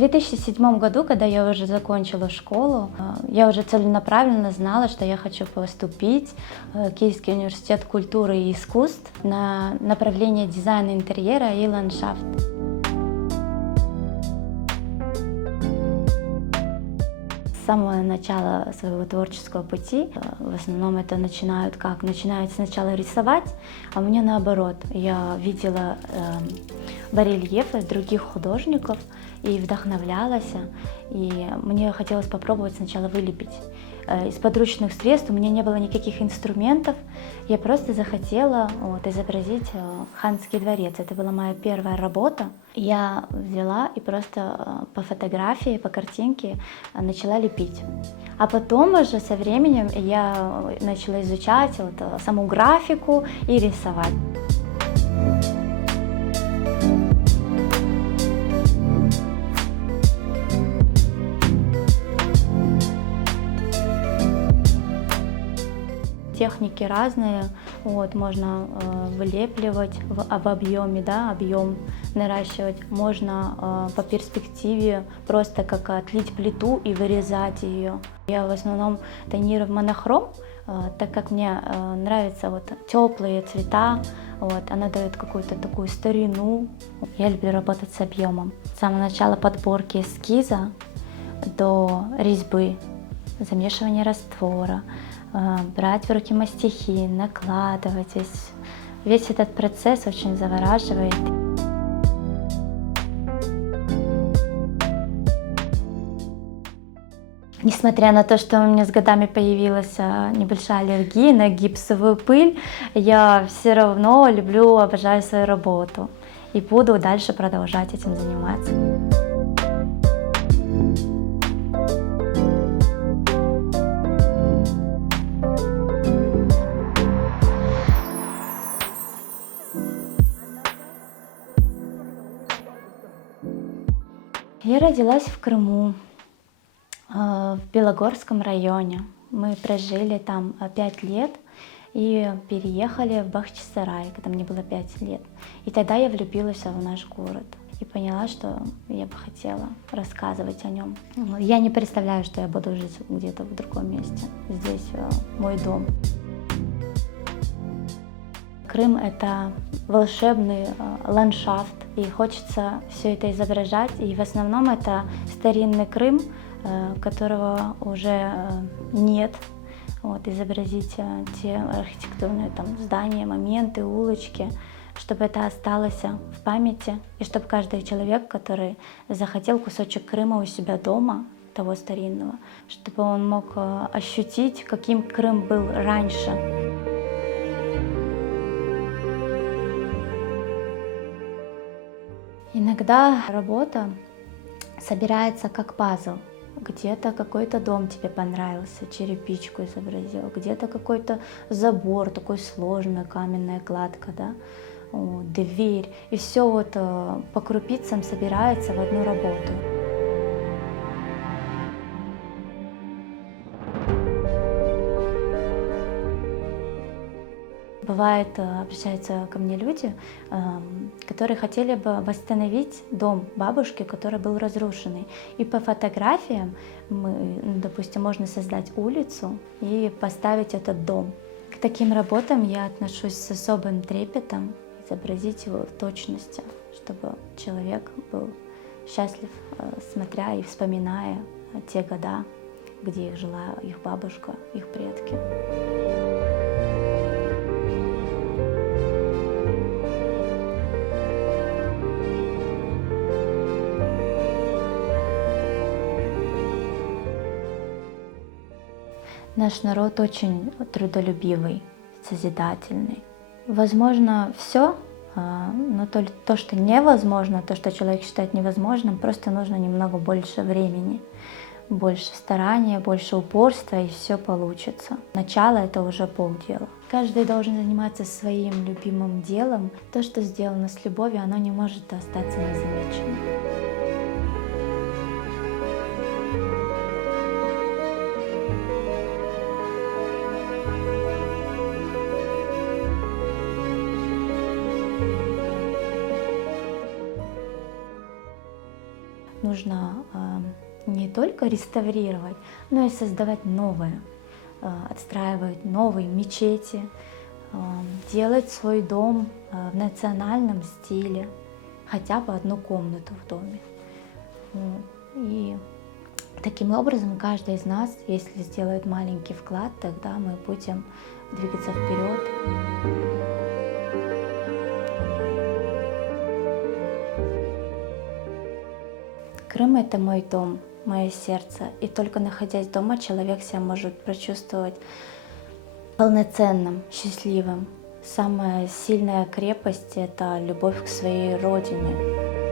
2007 году, когда я уже закончила школу, я уже целенаправленно знала, что я хочу поступить в Киевский университет культуры и искусств на направление дизайна интерьера и ландшафт. С самого начала своего творческого пути, в основном это начинают сначала рисовать, а у меня наоборот. Я видела барельефы других художников и вдохновлялась, и мне хотелось попробовать сначала вылепить. Из подручных средств у меня не было никаких инструментов, я просто захотела изобразить Ханский дворец. Это была моя первая работа. Я взяла и просто по фотографии, по картинке начала лепить. А потом уже со временем я начала изучать саму графику и рисовать. Техники разные, можно вылепливать в объеме, объем наращивать, можно по перспективе просто как отлить плиту и вырезать ее. Я в основном тонирую монохром, так как мне нравятся теплые цвета, она дает какую-то такую старину. Я люблю работать с объемом. С самого начала подборки эскиза до резьбы, замешивания раствора, брать в руки мастихи, накладывать. Весь этот процесс очень завораживает. Несмотря на то, что у меня с годами появилась небольшая аллергия на гипсовую пыль, я все равно обожаю свою работу и буду дальше продолжать этим заниматься. Я родилась в Крыму, в Белогорском районе. Мы прожили там 5 лет и переехали в Бахчисарай, когда мне было 5 лет. И тогда я влюбилась в наш город и поняла, что я бы хотела рассказывать о нем. Я не представляю, что я буду жить где-то в другом месте. Здесь мой дом. Крым — это волшебный ландшафт, и хочется все это изображать. И в основном это старинный Крым, которого уже нет. Изобразить те архитектурные здания, моменты, улочки, чтобы это осталось в памяти, и чтобы каждый человек, который захотел кусочек Крыма у себя дома, того старинного, чтобы он мог ощутить, каким Крым был раньше. Иногда работа собирается как пазл. Где-то какой-то дом тебе понравился, черепичку изобразил, где-то какой-то забор, такой сложный, каменная кладка, дверь. И все по крупицам собирается в одну работу. Бывает, обращаются ко мне люди, которые хотели бы восстановить дом бабушки, который был разрушенный. И по фотографиям, допустим, можно создать улицу и поставить этот дом. К таким работам я отношусь с особым трепетом, изобразить его в точности, чтобы человек был счастлив, смотря и вспоминая те года, где жила их бабушка, их предки. Наш народ очень трудолюбивый, созидательный. Возможно, все, но то, что невозможно, то, что человек считает невозможным, просто нужно немного больше времени, больше старания, больше упорства, и все получится. Начало — это уже полдела. Каждый должен заниматься своим любимым делом. То, что сделано с любовью, оно не может остаться незамеченным. нужно не только реставрировать, но и создавать новое, отстраивать новые мечети, делать свой дом в национальном стиле, хотя бы одну комнату в доме. И таким образом каждый из нас, если сделает маленький вклад, тогда мы будем двигаться вперед. Крым — это мой дом, мое сердце. И только находясь дома, человек себя может прочувствовать полноценным, счастливым. Самая сильная крепость — это любовь к своей родине.